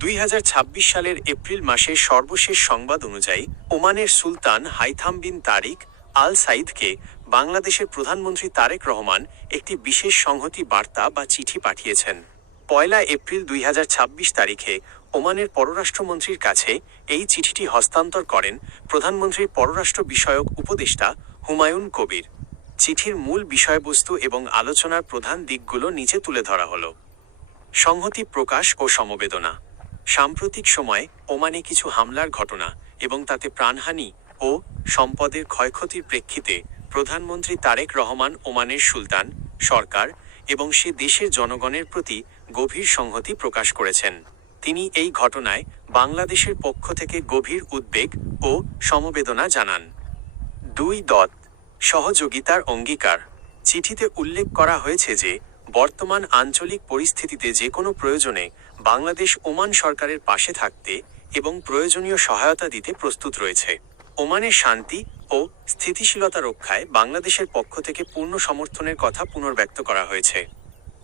2026 সালের এপ্রিল মাসের সর্বশেষ সংবাদ অনুযায়ী ওমানের সুলতান হাইথাম বিন তারিক আল সাইদকে বাংলাদেশের প্রধানমন্ত্রী তারেক রহমান একটি বিশেষ সংহতি বার্তা বা চিঠি পাঠিয়েছেন। 1 এপ্রিল 2026 তারিখে ওমানের পররাষ্ট্রমন্ত্রীর কাছে এই চিঠিটি হস্তান্তর করেন প্রধানমন্ত্রীর পররাষ্ট্র বিষয়ক উপদেষ্টা হুমায়ুন কবির। চিঠির মূল বিষয়বস্তু এবং আলোচনার প্রধান দিকগুলো নিচে তুলে ধরা হলো। সংহতি প্রকাশ ও সমবেদনা। সাম্প্রতিক সময়ে ওমানে কিছু হামলার ঘটনা এবং তাতে প্রাণহানি ও সম্পদের ক্ষয়ক্ষতির প্রেক্ষিতে প্রধানমন্ত্রী তারেক রহমান ওমানের সুলতান সরকার এবং সে দেশের জনগণের প্রতি গভীর সংহতি প্রকাশ করেছেন। তিনি এই ঘটনায় বাংলাদেশের পক্ষ থেকে গভীর উদ্বেগ ও সমবেদনা জানান। 2. সহযোগিতার অঙ্গীকার। চিঠিতে উল্লেখ করা হয়েছে যে বর্তমান আঞ্চলিক পরিস্থিতিতে যে কোনো প্রয়োজনে বাংলাদেশ ওমান সরকারের পাশে থাকতে এবং প্রয়োজনীয় সহায়তা দিতে প্রস্তুত রয়েছে। ওমানের শান্তি ও স্থিতিশীলতা রক্ষায় বাংলাদেশের পক্ষ থেকে পূর্ণ সমর্থনের কথা পুনর্ব্যক্ত করা হয়েছে।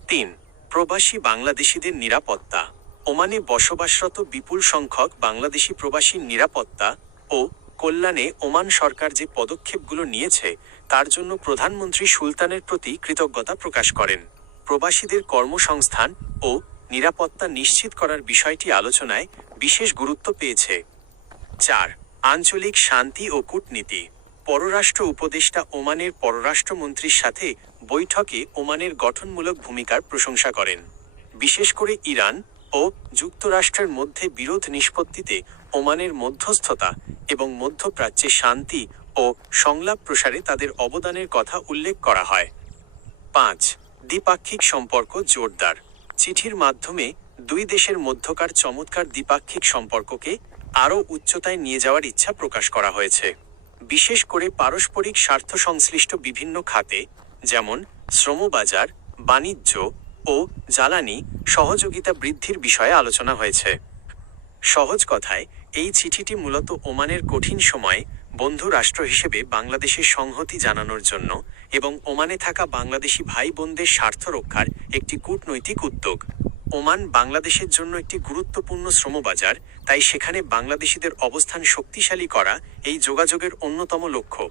3. প্রবাসী বাংলাদেশিদের নিরাপত্তা। ওমানে বসবাসরত বিপুল সংখ্যক বাংলাদেশি প্রবাসীর নিরাপত্তা ও কল্যাণে ওমান সরকার যে পদক্ষেপগুলো নিয়েছে তার জন্য প্রধানমন্ত্রী সুলতানের প্রতি কৃতজ্ঞতা প্রকাশ করেন। প্রবাসীদের কর্মসংস্থান ও নিরাপত্তা নিশ্চিত করার বিষয়টি আলোচনায় বিশেষ গুরুত্ব পেয়েছে। 4. আঞ্চলিক শান্তি ও কূটনীতি। পররাষ্ট্র উপদেষ্টা ওমানের পররাষ্ট্রমন্ত্রীর সাথে বৈঠকে ওমানের গঠনমূলক ভূমিকার প্রশংসা করেন। বিশেষ করে ইরান ও যুক্তরাষ্ট্রের মধ্যে বিরোধ নিষ্পত্তিতে ওমানের মধ্যস্থতা এবং মধ্যপ্রাচ্যে শান্তি ও সংলাপ প্রসারে তাদের অবদানের কথা উল্লেখ করা হয়। 5. দ্বিপাক্ষিক সম্পর্ক জোরদার। চিঠির মাধ্যমে দুই দেশের মধ্যকার চমৎকার দ্বিপাক্ষিক সম্পর্ককে আরও উচ্চতায় নিয়ে যাওয়ার ইচ্ছা প্রকাশ করা হয়েছে। বিশেষ করে পারস্পরিক স্বার্থ সংশ্লিষ্ট বিভিন্ন খাতে যেমন শ্রমবাজার, বাণিজ্য ও জ্বালানি সহযোগিতা বৃদ্ধির বিষয়ে আলোচনা হয়েছে। সহজ কথায় এই চিঠিটি মূলত ওমানের কঠিন সময়ে বন্ধু রাষ্ট্র হিসেবে বাংলাদেশের সংহতি জানানোর জন্য এবং ওমানে থাকা বাংলাদেশি ভাই বোনদের স্বার্থ রক্ষার একটি কূটনৈতিক উদ্যোগ। ওমান বাংলাদেশের জন্য একটি গুরুত্বপূর্ণ শ্রমবাজার, তাই সেখানে বাংলাদেশিদের অবস্থান শক্তিশালী করা এই যোগাযোগের অন্যতম লক্ষ্য।